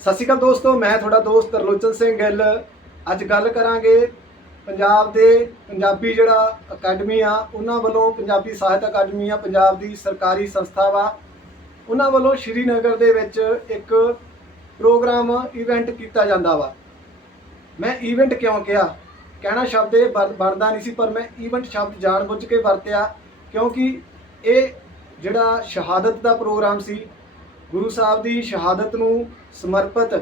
ਸਤਿ ਸ਼੍ਰੀ ਅਕਾਲ ਦੋਸਤੋ, ਮੈਂ ਤੁਹਾਡਾ ਦੋਸਤ ਤਰਲੋਚਨ ਸਿੰਘ ਗਿੱਲ। ਅੱਜ ਗੱਲ ਕਰਾਂਗੇ ਪੰਜਾਬ ਦੇ ਪੰਜਾਬੀ ਜਿਹੜਾ ਅਕੈਡਮੀ ਆ, ਉਹਨਾਂ ਵੱਲੋਂ ਪੰਜਾਬੀ ਸਾਹਿਤ ਅਕੈਡਮੀ ਆ, ਪੰਜਾਬ ਦੀ ਸਰਕਾਰੀ ਸੰਸਥਾ ਵਾ। ਉਹਨਾਂ ਵੱਲੋਂ ਸ਼੍ਰੀਨਗਰ ਦੇ ਵਿੱਚ ਇੱਕ ਪ੍ਰੋਗਰਾਮ ਇਵੈਂਟ ਕੀਤਾ ਜਾਂਦਾ ਵਾ। ਮੈਂ ਇਵੈਂਟ ਕਿਉਂ ਕਿਹਾ? ਕਹਿਣਾ ਸ਼ਬਦ ਇਹ ਬਣ- ਬਣਦਾ ਨਹੀਂ ਸੀ, ਪਰ ਮੈਂ ਇਵੈਂਟ ਸ਼ਬਦ ਜਾਣਬੁੱਝ ਕੇ ਵਰਤਿਆ, ਕਿਉਂਕਿ ਇਹ ਜਿਹੜਾ ਸ਼ਹਾਦਤ ਦਾ ਪ੍ਰੋਗਰਾਮ ਸੀ ਗੁਰੂ ਸਾਹਿਬ ਦੀ ਸ਼ਹਾਦਤ ਨੂੰ ਸਮਰਪਿਤ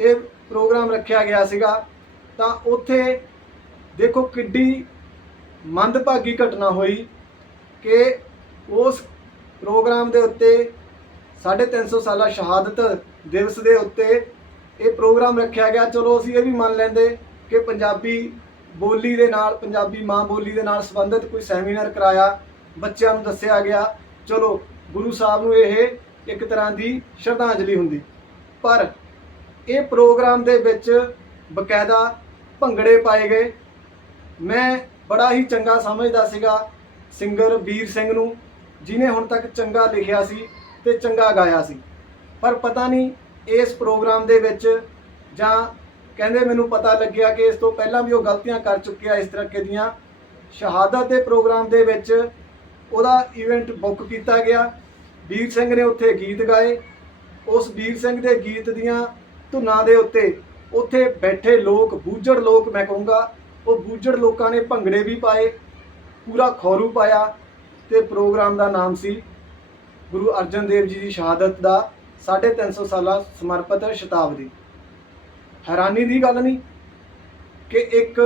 ਇਹ ਪ੍ਰੋਗਰਾਮ ਰੱਖਿਆ ਗਿਆ ਸੀਗਾ, ਤਾਂ ਉੱਥੇ ਦੇਖੋ ਕਿੱਡੀ ਮੰਦਭਾਗੀ ਘਟਨਾ ਹੋਈ ਕਿ ਉਸ ਪ੍ਰੋਗਰਾਮ ਦੇ ਉੱਤੇ 350 ਸਾਲਾ ਸ਼ਹਾਦਤ ਦਿਵਸ ਦੇ ਉੱਤੇ ਇਹ ਪ੍ਰੋਗਰਾਮ ਰੱਖਿਆ ਗਿਆ। ਚਲੋ ਅਸੀਂ ਇਹ ਵੀ ਮੰਨ ਲੈਂਦੇ ਕਿ ਪੰਜਾਬੀ ਬੋਲੀ ਦੇ ਨਾਲ, ਪੰਜਾਬੀ ਮਾਂ ਬੋਲੀ ਦੇ ਨਾਲ ਸੰਬੰਧਿਤ ਕੋਈ ਸੈਮੀਨਾਰ ਕਰਾਇਆ, ਬੱਚਿਆਂ ਨੂੰ ਦੱਸਿਆ ਗਿਆ। ਚਲੋ ਗੁਰੂ ਸਾਹਿਬ ਨੂੰ ਇਹ ਇੱਕ ਤਰ੍ਹਾਂ ਦੀ ਸ਼ਰਧਾਂਜਲੀ ਹੁੰਦੀ। ਪਰ ਇਹ ਪ੍ਰੋਗਰਾਮ ਦੇ ਵਿੱਚ ਬਕਾਇਦਾ ਭੰਗੜੇ ਪਾਏ ਗਏ। ਮੈਂ ਬੜਾ ਹੀ ਚੰਗਾ ਸਮਝਦਾ ਸੀਗਾ ਸਿੰਗਰ ਵੀਰ ਸਿੰਘ ਨੂੰ, ਜਿਨੇ ਹੁਣ ਤੱਕ ਚੰਗਾ ਲਿਖਿਆ ਸੀ ਤੇ ਚੰਗਾ ਗਾਇਆ ਸੀ। ਪਰ ਪਤਾ ਨਹੀਂ ਇਸ ਪ੍ਰੋਗਰਾਮ ਦੇ ਵਿੱਚ ਜਾਂ ਕਹਿੰਦੇ ਮੈਨੂੰ ਪਤਾ ਲੱਗਿਆ ਕਿ ਇਸ ਤੋਂ ਪਹਿਲਾਂ ਵੀ ਉਹ ਗਲਤੀਆਂ ਕਰ ਚੁੱਕਿਆ ਇਸ ਤਰ੍ਹਾਂ ਦੀਆਂ। ਸ਼ਹਾਦਤ ਦੇ ਪ੍ਰੋਗਰਾਮ ਦੇ ਵਿੱਚ ਉਹਦਾ ਇਵੈਂਟ ਬੁੱਕ ਕੀਤਾ ਗਿਆ। ਵੀਰ ਸਿੰਘ ਨੇ ਉੱਥੇ ਗੀਤ ਗਾਏ। ਉਸ ਵੀਰ ਸਿੰਘ ਦੇ ਗੀਤ ਦੀਆਂ ਧੁਨਾਂ ਦੇ ਉੱਤੇ ਉੱਥੇ ਬੈਠੇ ਲੋਕ, ਬੂਝੜ ਲੋਕ, ਮੈਂ ਕਹੂੰਗਾ, ਉਹ ਬੂਝੜ ਲੋਕਾਂ ਨੇ ਭੰਗੜੇ ਵੀ ਪਾਏ, ਪੂਰਾ ਖੌਰੂ ਪਾਇਆ ਤੇ ਪ੍ਰੋਗਰਾਮ ਦਾ ਨਾਮ ਸੀ ਗੁਰੂ ਅਰਜਨ ਦੇਵ ਜੀ ਦੀ ਸ਼ਹਾਦਤ ਦਾ 350 ਸਾਲਾ ਸਮਰਪਿਤ ਸ਼ਤਾਬਦੀ। ਹੈਰਾਨੀ ਦੀ ਗੱਲ ਨਹੀਂ ਕਿ ਇੱਕ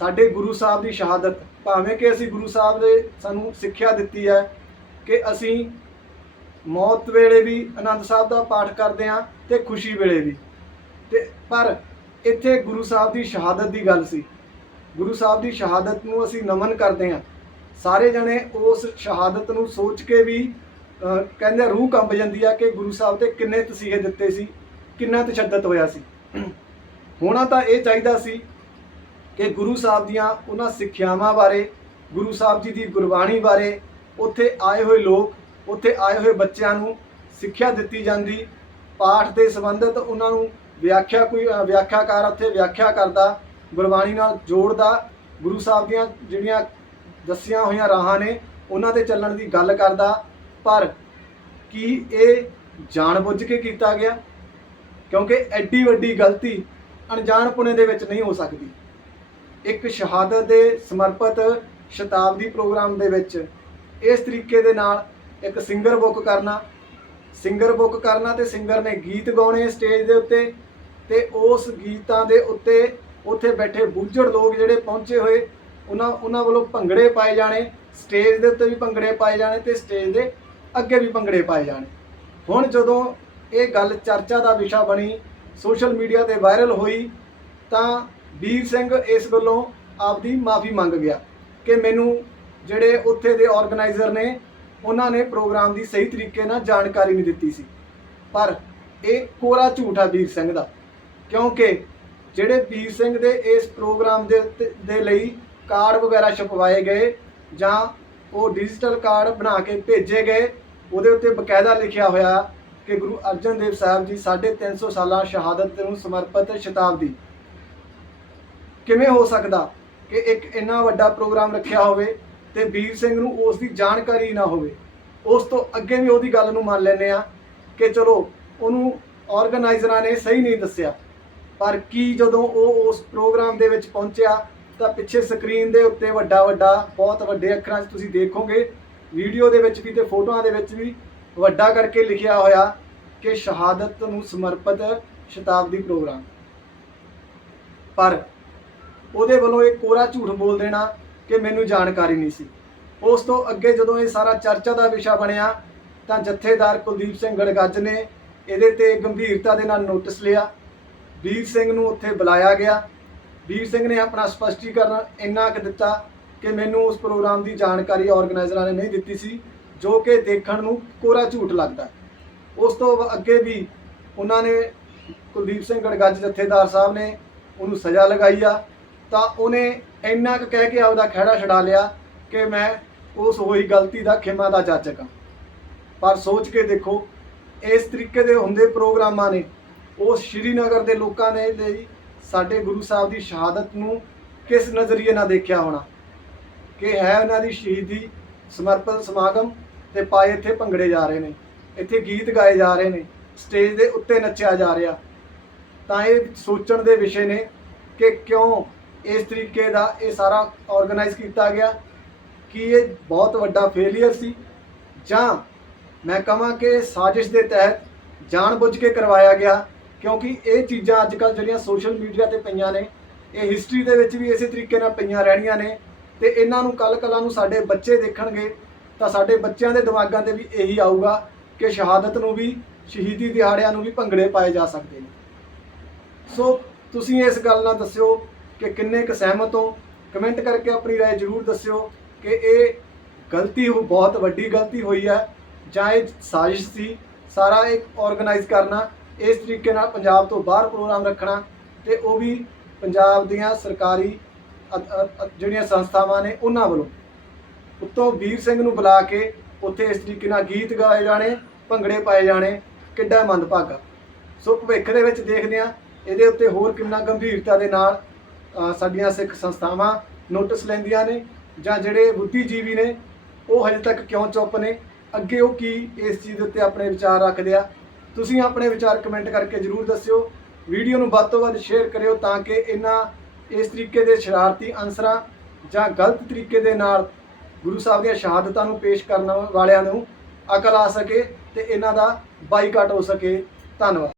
ਸਾਡੇ ਗੁਰੂ ਸਾਹਿਬ ਦੀ ਸ਼ਹਾਦਤ, ਭਾਵੇਂ ਕਿ ਅਸੀਂ ਗੁਰੂ ਸਾਹਿਬ ਦੇ ਸਾਨੂੰ ਸਿੱਖਿਆ ਦਿੱਤੀ ਹੈ ਕਿ ਅਸੀਂ ਮੌਤ ਵੇਲੇ ਵੀ ਆਨੰਦ ਸਾਹਿਬ ਦਾ ਪਾਠ ਕਰਦੇ ਹਾਂ ਤੇ ਖੁਸ਼ੀ ਵੇਲੇ ਵੀ। ਤੇ ਪਰ ਇੱਥੇ ਗੁਰੂ ਸਾਹਿਬ ਦੀ ਸ਼ਹਾਦਤ ਦੀ ਗੱਲ ਸੀ। ਗੁਰੂ ਸਾਹਿਬ ਦੀ ਸ਼ਹਾਦਤ ਨੂੰ ਅਸੀਂ ਨਮਨ ਕਰਦੇ ਹਾਂ। ਸਾਰੇ ਜਣੇ ਉਸ ਸ਼ਹਾਦਤ ਨੂੰ ਸੋਚ ਕੇ ਵੀ ਕਹਿੰਦੇ ਰੂਹ ਕੰਬ ਜਾਂਦੀ ਆ ਕਿ ਗੁਰੂ ਸਾਹਿਬ ਤੇ ਕਿੰਨੇ ਤਸੀਹੇ ਦਿੱਤੇ ਸੀ, ਕਿੰਨਾ ਤਸ਼ੱਦਦ ਹੋਇਆ ਸੀ। ਹੋਣਾ ਤਾਂ ਇਹ ਚਾਹੀਦਾ ਸੀ ਕਿ ਗੁਰੂ ਸਾਹਿਬ ਦੀਆਂ ਉਹਨਾਂ ਸਿੱਖਿਆਵਾਂ ਬਾਰੇ, ਗੁਰੂ ਸਾਹਿਬ ਜੀ ਦੀ ਗੁਰਬਾਣੀ ਬਾਰੇ ਉੱਥੇ ਆਏ ਹੋਏ ਲੋਕ ਉੱਥੇ ਆਏ ਹੋਏ ਬੱਚਿਆਂ ਨੂੰ ਸਿੱਖਿਆ ਦਿੱਤੀ ਜਾਂਦੀ। ਪਾਠ ਦੇ ਸੰਬੰਧਿਤ ਉਹਨਾਂ ਨੂੰ ਵਿਆਖਿਆ ਕੋਈ ਵਿਆਖਿਆਕਾਰ ਉੱਥੇ ਵਿਆਖਿਆ ਕਰਦਾ, ਗੁਰਬਾਣੀ ਨਾਲ ਜੋੜਦਾ। ਗੁਰੂ ਸਾਹਿਬ ਦੀਆਂ ਜਿਹੜੀਆਂ ਦੱਸੀਆਂ ਹੋਈਆਂ ਰਾਹਾਂ ਨੇ, ਉਹਨਾਂ ਤੇ ਚੱਲਣ ਦੀ ਗੱਲ ਕਰਦਾ। ਪਰ ਕੀ ਇਹ ਜਾਣਬੁੱਝ ਕੇ ਕੀਤਾ ਗਿਆ? ਕਿਉਂਕਿ ਐਡੀ ਵੱਡੀ ਗਲਤੀ ਅਣਜਾਣਪੁਣੇ ਦੇ ਵਿੱਚ ਨਹੀਂ ਹੋ ਸਕਦੀ। ਇੱਕ ਸ਼ਹਾਦਤ ਦੇ ਸਮਰਪਿਤ ਸ਼ਤਾਬਦੀ ਪ੍ਰੋਗਰਾਮ ਦੇ ਵਿੱਚ ਇਸ ਤਰੀਕੇ ਦੇ ਨਾਲ ਇੱਕ ਸਿੰਗਰ ਬੁੱਕ ਕਰਨਾ। ਸਿੰਗਰ ਬੁੱਕ ਕਰਨਾ ਤੇ ਸਿੰਗਰ ਨੇ ਗੀਤ ਗਾਉਣੇ ਸਟੇਜ ਦੇ ਉੱਤੇ ਤੇ ਉਸ ਗੀਤਾਂ ਦੇ ਉੱਤੇ ਉੱਥੇ ਬੈਠੇ ਬੂਝੜ ਲੋਕ ਜਿਹੜੇ ਪਹੁੰਚੇ ਹੋਏ, ਉਹਨਾਂ ਉਹਨਾਂ ਵੱਲੋਂ ਭੰਗੜੇ ਪਾਏ ਜਾਣੇ ਸਟੇਜ ਦੇ ਉੱਤੇ ਵੀ ਭੰਗੜੇ ਪਾਏ ਜਾਣੇ ਤੇ ਸਟੇਜ ਦੇ ਅੱਗੇ ਵੀ ਭੰਗੜੇ ਪਾਏ ਜਾਣੇ। ਹੁਣ ਜਦੋਂ ਇਹ ਗੱਲ ਚਰਚਾ ਦਾ ਵਿਸ਼ਾ ਬਣੀ ਸੋਸ਼ਲ ਮੀਡੀਆ ਤੇ ਵਾਇਰਲ ਹੋਈ, ਤਾਂ ਵੀਰ ਸਿੰਘ ਇਸ ਵੱਲੋਂ ਆਪਦੀ ਮਾਫੀ ਮੰਗ ਗਿਆ ਕਿ ਮੈਨੂੰ ਜਿਹੜੇ ਉੱਥੇ ਦੇ ਆਰਗੇਨਾਈਜ਼ਰ ਨੇ ਉਹਨਾਂ ਨੇ ਪ੍ਰੋਗਰਾਮ ਦੀ ਸਹੀ ਤਰੀਕੇ ਨਾਲ ਜਾਣਕਾਰੀ ਨਹੀਂ ਦਿੱਤੀ ਸੀ। ਪਰ ਇਹ ਕੋਰਾ ਝੂਠ ਆ ਵੀਰ ਸਿੰਘ ਦਾ, ਕਿਉਂਕਿ ਜਿਹੜੇ ਵੀਰ ਸਿੰਘ ਦੇ ਇਸ ਪ੍ਰੋਗਰਾਮ ਦੇ ਉੱਤੇ- ਦੇ ਲਈ ਕਾਰਡ ਵਗੈਰਾ ਛਪਵਾਏ ਗਏ ਜਾਂ ਉਹ ਡਿਜੀਟਲ ਕਾਰਡ ਬਣਾ ਕੇ ਭੇਜੇ ਗਏ, ਉਹਦੇ ਉੱਤੇ ਬਕਾਇਦਾ ਲਿਖਿਆ ਹੋਇਆ ਕਿ ਗੁਰੂ ਅਰਜਨ ਦੇਵ ਸਾਹਿਬ ਜੀ 350 ਸਾਲਾਂ ਸ਼ਹਾਦਤ ਨੂੰ ਸਮਰਪਿਤ ਸ਼ਤਾਬਦੀ। ਕਿਵੇਂ ਹੋ ਸਕਦਾ ਕਿ ਇੱਕ ਇੰਨਾ ਵੱਡਾ ਪ੍ਰੋਗਰਾਮ ਰੱਖਿਆ ਹੋਵੇ ਤੇ ਵੀਰ ਸਿੰਘ ਨੂੰ ਉਸ ਦੀ ਜਾਣਕਾਰੀ ਨਾ ਹੋਵੇ। ਉਸ ਤੋਂ ਅੱਗੇ ਵੀ ਉਹਦੀ ਗੱਲ ਨੂੰ ਮੰਨ ਲੈਂਦੇ ਆ ਕਿ ਚਲੋ, ਉਹਨੂੰ ਆਰਗੇਨਾਈਜ਼ਰਾਂ ਨੇ ਸਹੀ ਨਹੀਂ ਦੱਸਿਆ। ਪਰ ਕੀ ਜਦੋਂ ਉਹ ਉਸ ਪ੍ਰੋਗਰਾਮ ਦੇ ਵਿੱਚ ਪਹੁੰਚਿਆ, ਤਾਂ ਪਿੱਛੇ ਸਕਰੀਨ ਦੇ ਉੱਤੇ ਵੱਡਾ ਵੱਡਾ, ਬਹੁਤ ਵੱਡੇ ਅੱਖਰਾਂ 'ਚ ਤੁਸੀਂ ਦੇਖੋਗੇ ਵੀਡੀਓ ਦੇ ਵਿੱਚ ਵੀ ਤੇ ਫੋਟੋਆਂ ਦੇ ਵਿੱਚ ਵੀ ਵੱਡਾ ਕਰਕੇ ਲਿਖਿਆ ਹੋਇਆ ਕਿ ਸ਼ਹਾਦਤ ਨੂੰ ਸਮਰਪਿਤ ਸ਼ਤਾਬਦੀ ਪ੍ਰੋਗਰਾਮ ਪਰ ਉਹਦੇ ਵੱਲੋਂ ਇਹ ਕੋਰਾ ਝੂਠ ਬੋਲ ਦੇਣਾ ਕਿ ਮੈਨੂੰ ਜਾਣਕਾਰੀ ਨਹੀਂ ਸੀ। ਉਸ ਤੋਂ ਅੱਗੇ ਜਦੋਂ ਇਹ ਸਾਰਾ ਚਰਚਾ ਦਾ ਵਿਸ਼ਾ ਬਣਿਆ, ਤਾਂ ਜਥੇਦਾਰ ਕੁਲਦੀਪ ਸਿੰਘ ਗੜਗੱਜ ਨੇ ਇਹਦੇ ਤੇ ਗੰਭੀਰਤਾ ਦੇ ਨਾਲ ਨੋਟਿਸ ਲਿਆ। ਵੀਰ ਸਿੰਘ ਨੂੰ ਉੱਥੇ ਬੁਲਾਇਆ ਗਿਆ। ਵੀਰ ਸਿੰਘ ਨੇ ਆਪਣਾ ਸਪਸ਼ਟੀਕਰਨ ਇੰਨਾ ਕੁ ਦਿੱਤਾ ਕਿ ਮੈਨੂੰ ਉਸ ਪ੍ਰੋਗਰਾਮ ਦੀ ਜਾਣਕਾਰੀ ਆਰਗੇਨਾਈਜ਼ਰਾਂ ਨੇ ਨਹੀਂ ਦਿੱਤੀ ਸੀ, ਜੋ ਕਿ ਦੇਖਣ ਨੂੰ ਕੋਰਾ ਝੂਠ ਲੱਗਦਾ। ਉਸ ਤੋਂ ਅੱਗੇ ਵੀ ਉਹਨਾਂ ਨੇ ਕੁਲਦੀਪ ਸਿੰਘ ਗੜਗੱਜ ਜਥੇਦਾਰ ਸਾਹਿਬ ਨੇ ਉਹਨੂੰ ਸਜ਼ਾ ਲਗਾਈ ਆ। ਤਾਂ ਉਹਨੇ ਇੰਨਾ ਕੁ ਕਹਿ ਕੇ ਆਪਦਾ ਖਹਿੜਾ ਛਡਾ ਲਿਆ ਕਿ ਮੈਂ ਉਸ ਹੋਈ ਗਲਤੀ ਦਾ ਖਿਮਾ ਦਾ ਜਾਚਕ ਹਾਂ। ਪਰ ਸੋਚ ਕੇ ਦੇਖੋ, ਇਸ ਤਰੀਕੇ ਦੇ ਹੁੰਦੇ ਪ੍ਰੋਗਰਾਮਾਂ ਨੇ, ਉਸ ਸ਼੍ਰੀਨਗਰ ਦੇ ਲੋਕਾਂ ਨੇ ਲਈ ਸਾਡੇ ਗੁਰੂ ਸਾਹਿਬ ਦੀ ਸ਼ਹਾਦਤ ਨੂੰ ਕਿਸ ਨਜ਼ਰੀਏ ਨਾਲ ਦੇਖਿਆ ਹੋਣਾ? ਕਿ ਹੈ ਉਹਨਾਂ ਦੀ ਸ਼ਹੀਦੀ ਸਮਰਪਣ ਸਮਾਗਮ ਤੇ ਪਾਏ ਇੱਥੇ ਭੰਗੜੇ ਜਾ ਰਹੇ ਨੇ, ਇੱਥੇ ਗੀਤ ਗਾਏ ਜਾ ਰਹੇ ਨੇ, ਸਟੇਜ ਦੇ ਉੱਤੇ ਨੱਚਿਆ ਜਾ ਰਿਹਾ। ਤਾਂ ਇਹ ਸੋਚਣ ਦੇ ਵਿਸ਼ੇ ਨੇ ਕਿ ਕਿਉਂ ਇਸ ਤਰੀਕੇ ਦਾ ਇਹ ਸਾਰਾ ਆਰਗੇਨਾਈਜ਼ ਕੀਤਾ ਗਿਆ ਕਿ ਇਹ ਬਹੁਤ ਵੱਡਾ ਫੇਲਿਅਰ ਸੀ। ਜਾਂ ਮੈਂ ਕਹਾਂ ਕਿ ਸਾਜ਼ਿਸ਼ ਦੇ ਤਹਿਤ ਜਾਣਬੁੱਝ ਕੇ ਕਰਵਾਇਆ ਗਿਆ, ਕਿਉਂਕਿ ਇਹ ਚੀਜ਼ਾਂ ਅੱਜ ਕੱਲ੍ਹ ਜਿਹੜੀਆਂ ਸੋਸ਼ਲ ਮੀਡੀਆ ਤੇ ਪਈਆਂ ਨੇ, ਇਹ ਹਿਸਟਰੀ ਦੇ ਵਿੱਚ ਵੀ ਇਸੇ ਤਰੀਕੇ ਨਾਲ ਪਈਆਂ ਰਹਿਣੀਆਂ ਨੇ ਤੇ ਇਹਨਾਂ ਨੂੰ ਕੱਲ ਕਲਾ ਨੂੰ ਸਾਡੇ ਬੱਚੇ ਦੇਖਣਗੇ ਤਾਂ ਸਾਡੇ ਬੱਚਿਆਂ ਦੇ ਦਿਮਾਗਾਂ ਤੇ ਵੀ ਇਹੀ ਆਊਗਾ ਕਿ ਸ਼ਹਾਦਤ ਨੂੰ ਵੀ, ਸ਼ਹੀਦੀ ਦਿਹਾੜਿਆਂ ਨੂੰ ਵੀ ਭੰਗੜੇ ਪਾਏ ਜਾ ਸਕਦੇ ਨੇ। ਸੋ ਤੁਸੀਂ ਇਸ ਗੱਲ ਨਾਲ ਦੱਸਿਓ ਕਿ ਕਿੰਨੇ ਕੁ ਸਹਿਮਤ ਹੋ ਕਮੈਂਟ ਕਰਕੇ ਆਪਣੀ رائے ਜ਼ਰੂਰ ਦੱਸਿਓ ਕਿ ਇਹ ਗਲਤੀ ਹੋ ਬਹੁਤ ਵੱਡੀ ਗਲਤੀ ਹੋਈ ਹੈ ਜਾਂ ਇਹ ਸਾਜ਼ਿਸ਼ ਸੀ ਸਾਰਾ ਇੱਕ ਆਰਗੇਨਾਈਜ਼ ਕਰਨਾ ਇਸ ਤਰੀਕੇ ਨਾਲ ਪੰਜਾਬ ਤੋਂ ਬਾਹਰ ਪ੍ਰੋਗਰਾਮ ਰੱਖਣਾ ਤੇ ਉਹ ਵੀ ਪੰਜਾਬ ਦੀਆਂ ਸਰਕਾਰੀ ਅ- ਅ- ਅ- ਜਿਹੜੀਆਂ ਸੰਸਥਾਵਾਂ ਨੇ ਉਹਨਾਂ ਵੱਲੋਂ ਉੱਤੋਂ ਵੀਰ ਸਿੰਘ ਨੂੰ ਬੁਲਾ ਕੇ ਉੱਥੇ ਇਸ ਤਰੀਕੇ ਨਾਲ ਗੀਤ ਗਾਏ ਜਾਣੇ ਭੰਗੜੇ ਪਾਏ ਜਾਣੇ ਕਿੱਡਾ ਮੰਦਭਾਗਾ ਸੋ ਭਵਿੱਖ ਦੇ ਵਿੱਚ ਦੇਖਦੇ ਹਾਂ ਇਹਦੇ ਉੱਤੇ ਹੋਰ ਕਿੰਨਾ ਗੰਭੀਰਤਾ ਦੇ ਨਾਲ ਅ, ਸਾਡੀਆਂ ਸਿੱਖ ਸੰਸਥਾਵਾਂ ਨੋਟਿਸ ਲੈਂਦੀਆਂ ਨੇ ਜਾਂ ਜਿਹੜੇ ਬੁੱਧੀਜੀਵੀ ਨੇ, ਉਹ ਹਜੇ ਤੱਕ ਕਿਉਂ ਚੁੱਪ ਨੇ? ਅੱਗੇ ਉਹ ਕੀ ਇਸ ਚੀਜ਼ ਦੇ ਉੱਤੇ ਆਪਣੇ ਵਿਚਾਰ ਰੱਖਦੇ ਆ? ਤੁਸੀਂ ਆਪਣੇ ਵਿਚਾਰ ਕਮੈਂਟ ਕਰਕੇ ਜਰੂਰ ਦੱਸਿਓ। ਵੀਡੀਓ ਨੂੰ ਵੱਧ ਤੋਂ ਵੱਧ ਸ਼ੇਅਰ ਕਰਿਓ ਤਾਂ ਕਿ ਇਹਨਾਂ ਇਸ ਤਰੀਕੇ ਦੇ ਸ਼ਰਾਰਤੀ ਅਨਸਰਾਂ ਜਾਂ ਗਲਤ ਤਰੀਕੇ ਦੇ ਨਾਲ ਗੁਰੂ ਸਾਹਿਬ ਦੀਆਂ ਸ਼ਹਾਦਤਾਂ ਨੂੰ ਪੇਸ਼ ਕਰਨ ਵਾਲਿਆਂ ਨੂੰ ਅਕਲ ਆ ਸਕੇ ਤੇ ਇਹਨਾਂ ਦਾ ਬਾਈਕਾਟ ਹੋ ਸਕੇ। ਧੰਨਵਾਦ।